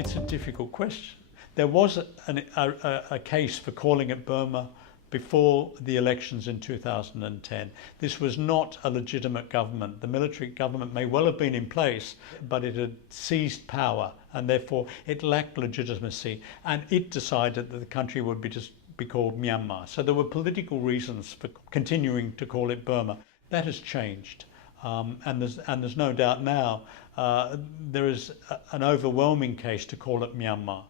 It's a difficult question. There was a case for calling it Burma before the elections in 2010. This was not a legitimate government. The military government may well have been in place, but it had seized power and therefore it lacked legitimacy, and it decided that the country would be called Myanmar. So there were political reasons for continuing to call it Burma. That has changed. And there's no doubt now there is an overwhelming case to call it Myanmar.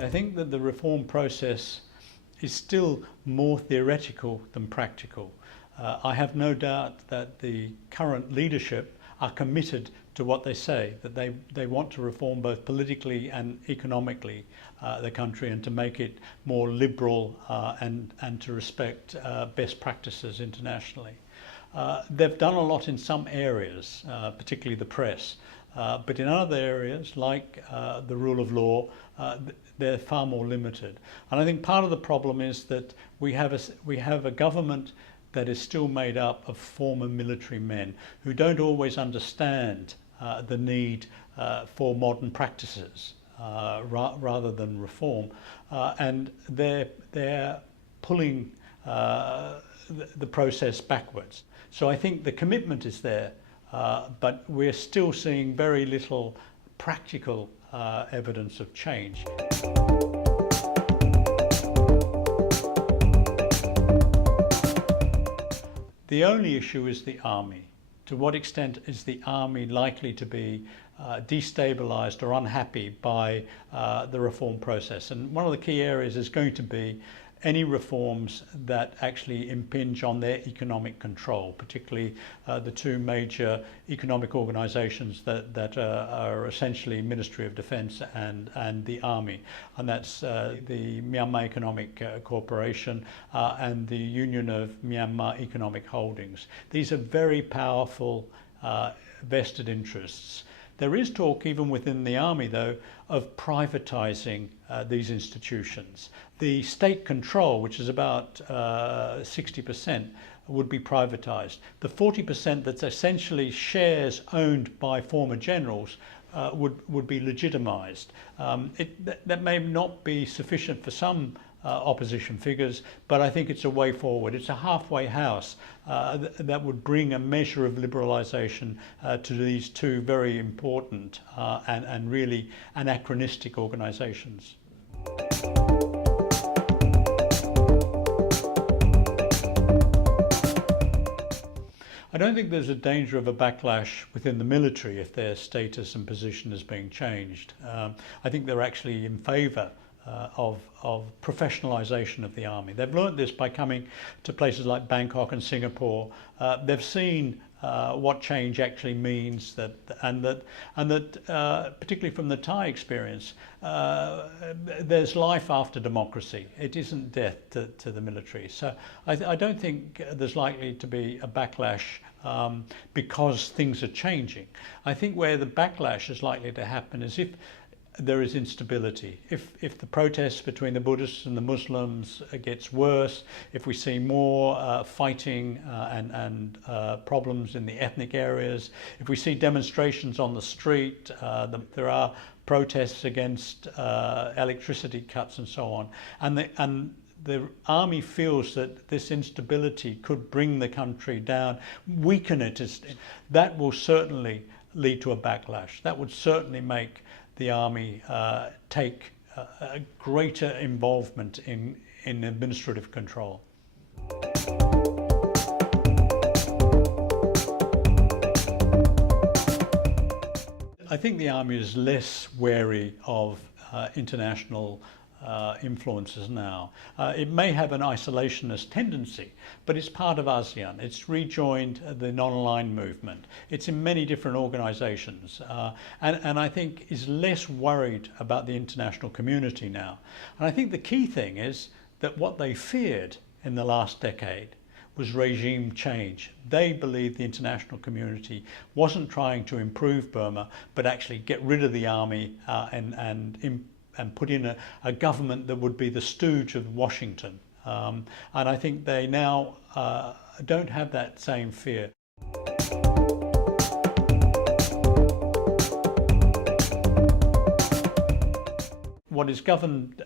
I think that the reform process is still more theoretical than practical. I have no doubt that the current leadership are committed to what they say, that they want to reform both politically and economically the country, and to make it more liberal and to respect best practices internationally. They've done a lot in some areas, particularly the press, but in other areas like the rule of law, they're far more limited. And I think part of the problem is that we have a government that is still made up of former military men who don't always understand the need for modern practices rather than reform, and they're pulling the process backwards. So I think the commitment is there, but we're still seeing very little practical evidence of change. The only issue is the army. To what extent is the army likely to be destabilised or unhappy by the reform process? And one of the key areas is going to be any reforms that actually impinge on their economic control, particularly the two major economic organisations that are essentially Ministry of Defence and the Army, and that's the Myanmar Economic Corporation and the Union of Myanmar Economic Holdings. These are very powerful vested interests. There is talk even within the army, though, of privatising these institutions. The state control, which is about 60%, would be privatised. The 40% that's essentially shares owned by former generals would be legitimised. That may not be sufficient for some opposition figures, but I think it's a way forward. It's a halfway house that would bring a measure of liberalisation to these two very important and really anachronistic organisations. I don't think there's a danger of a backlash within the military if their status and position is being changed. I think they're actually in favour of professionalisation of the army. They've learnt this by coming to places like Bangkok and Singapore. They've seen what change actually means, and that particularly from the Thai experience, there's life after democracy. It isn't death to the military. So I don't think there's likely to be a backlash because things are changing. I think where the backlash is likely to happen is if there is instability. If the protests between the Buddhists and the Muslims gets worse, if we see more fighting and problems in the ethnic areas, if we see demonstrations on the street, there are protests against electricity cuts and so on, and the army feels that this instability could bring the country down, weaken it, that will certainly lead to a backlash. That would certainly make the army take a greater involvement in administrative control. I think the army is less wary of international influences now. It may have an isolationist tendency, but it's part of ASEAN. It's rejoined the non-aligned movement. It's in many different organisations, and I think is less worried about the international community now. And I think the key thing is that what they feared in the last decade was regime change. They believed the international community wasn't trying to improve Burma, but actually get rid of the army and put in a government that would be the stooge of Washington. And I think they now don't have that same fear. what is governed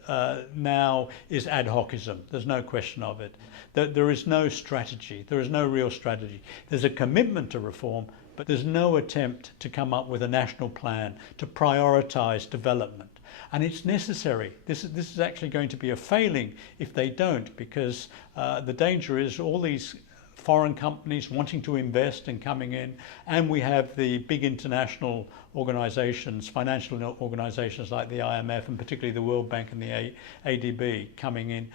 now is ad hocism. There's no question of it. There is no strategy. There is no real strategy. There's a commitment to reform, but there's no attempt to come up with a national plan to prioritise development. And it's necessary. This is actually going to be a failing if they don't, because the danger is all these foreign companies wanting to invest and coming in, and we have the big international organisations, financial organisations like the IMF and particularly the World Bank and the ADB coming in.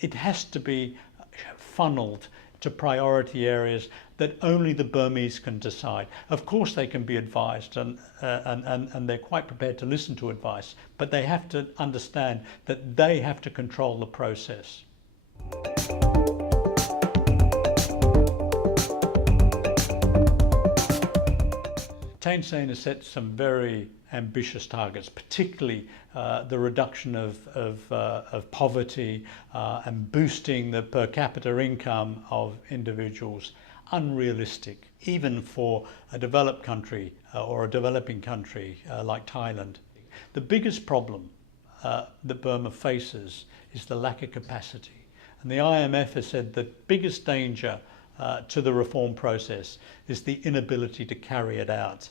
It has to be funneled to priority areas that only the Burmese can decide. Of course they can be advised and they're quite prepared to listen to advice, but they have to understand that they have to control the process. Thein Sein has set some very ambitious targets, particularly the reduction of poverty and boosting the per capita income of individuals. Unrealistic, even for a developed country or a developing country like Thailand. The biggest problem that Burma faces is the lack of capacity. And the IMF has said the biggest danger to the reform process is the inability to carry it out.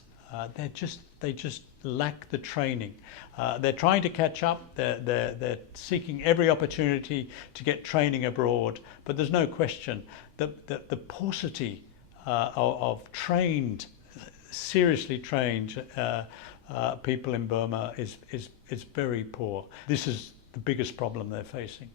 They just lack the training. They're trying to catch up. They're seeking every opportunity to get training abroad. But there's no question that the paucity of trained, seriously trained people in Burma is very poor. This is the biggest problem they're facing.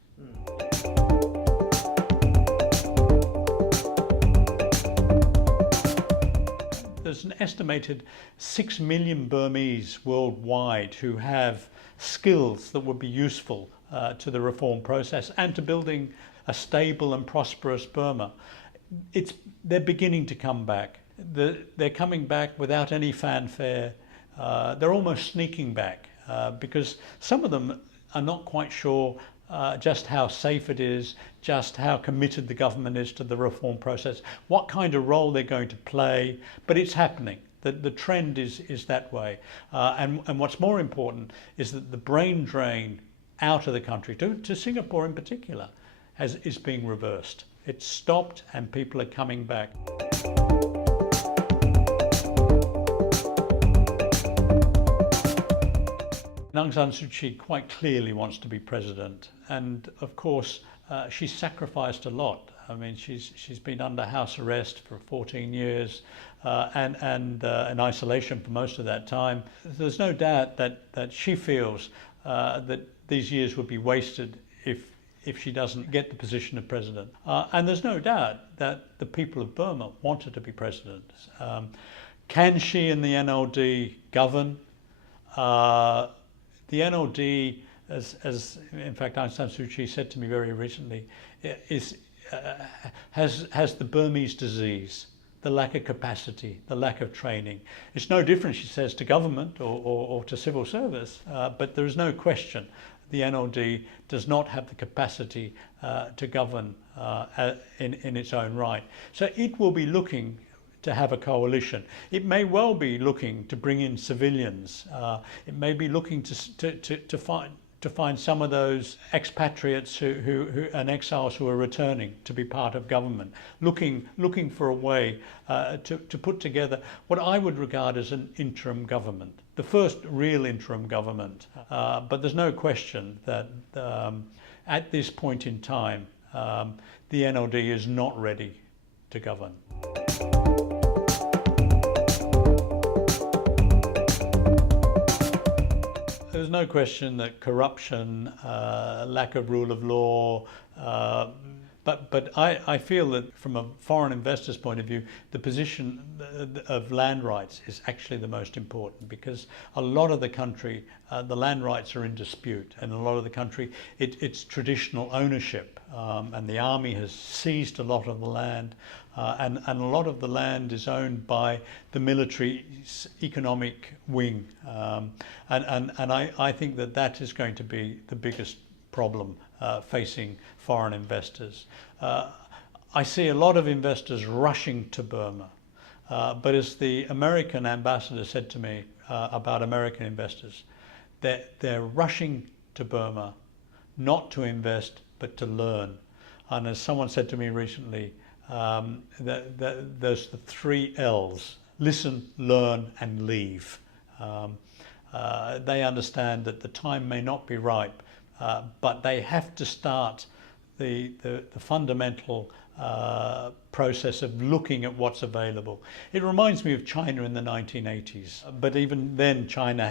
There's an estimated 6 million Burmese worldwide who have skills that would be useful to the reform process and to building a stable and prosperous Burma. They're beginning to come back. They're coming back without any fanfare. They're almost sneaking back because some of them are not quite sure just how safe it is, just how committed the government is to the reform process, what kind of role they're going to play, but it's happening. The trend is that way. And what's more important is that the brain drain out of the country, to Singapore in particular, is being reversed. It's stopped and people are coming back. Aung San Suu Kyi quite clearly wants to be president, and of course she's sacrificed a lot. I mean, she's been under house arrest for 14 years and in isolation for most of that time. There's no doubt that she feels that these years would be wasted if she doesn't get the position of president. And there's no doubt that the people of Burma want her to be president. Can she and the NLD govern? The NLD, as in fact Aung San Suu Kyi said to me very recently, has the Burmese disease, the lack of capacity, the lack of training. It's no different, she says, to government or to civil service, but there is no question the NLD does not have the capacity to govern in its own right. So it will be looking to have a coalition. It may well be looking to bring in civilians. It may be looking to find some of those expatriates who and exiles who are returning to be part of government. Looking for a way to put together what I would regard as an interim government, the first real interim government. But there's no question that at this point in time, the NLD is not ready to govern. There's no question that corruption, lack of rule of law, but I feel that from a foreign investor's point of view, the position of land rights is actually the most important, because a lot of the country, the land rights are in dispute, and a lot of the country, it's traditional ownership, and the army has seized a lot of the land, and a lot of the land is owned by the military's economic wing, and I think that is going to be the biggest problem facing foreign investors. I see a lot of investors rushing to Burma, but as the American ambassador said to me about American investors, they're rushing to Burma not to invest but to learn. And as someone said to me recently, there's the 3 L's: listen, learn, and leave. They understand that the time may not be ripe, but they have to start the fundamental process of looking at what's available. It reminds me of China in the 1980s, but even then China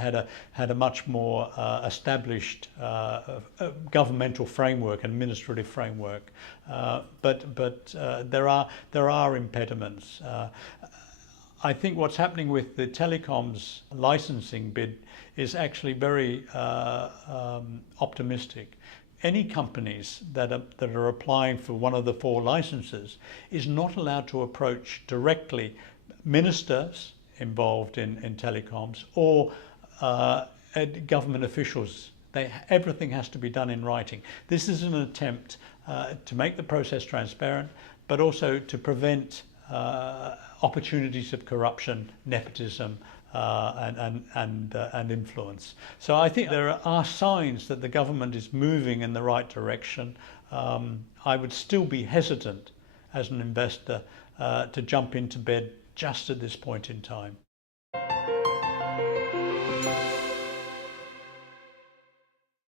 had a much more established governmental framework, administrative framework. But there are impediments. I think what's happening with the telecoms licensing bid is actually very optimistic. Any companies that are applying for one of the 4 licenses is not allowed to approach directly ministers involved in telecoms or government officials. Everything has to be done in writing. This is an attempt to make the process transparent, but also to prevent opportunities of corruption, nepotism, and influence. So I think there are signs that the government is moving in the right direction. I would still be hesitant as an investor to jump into bed just at this point in time.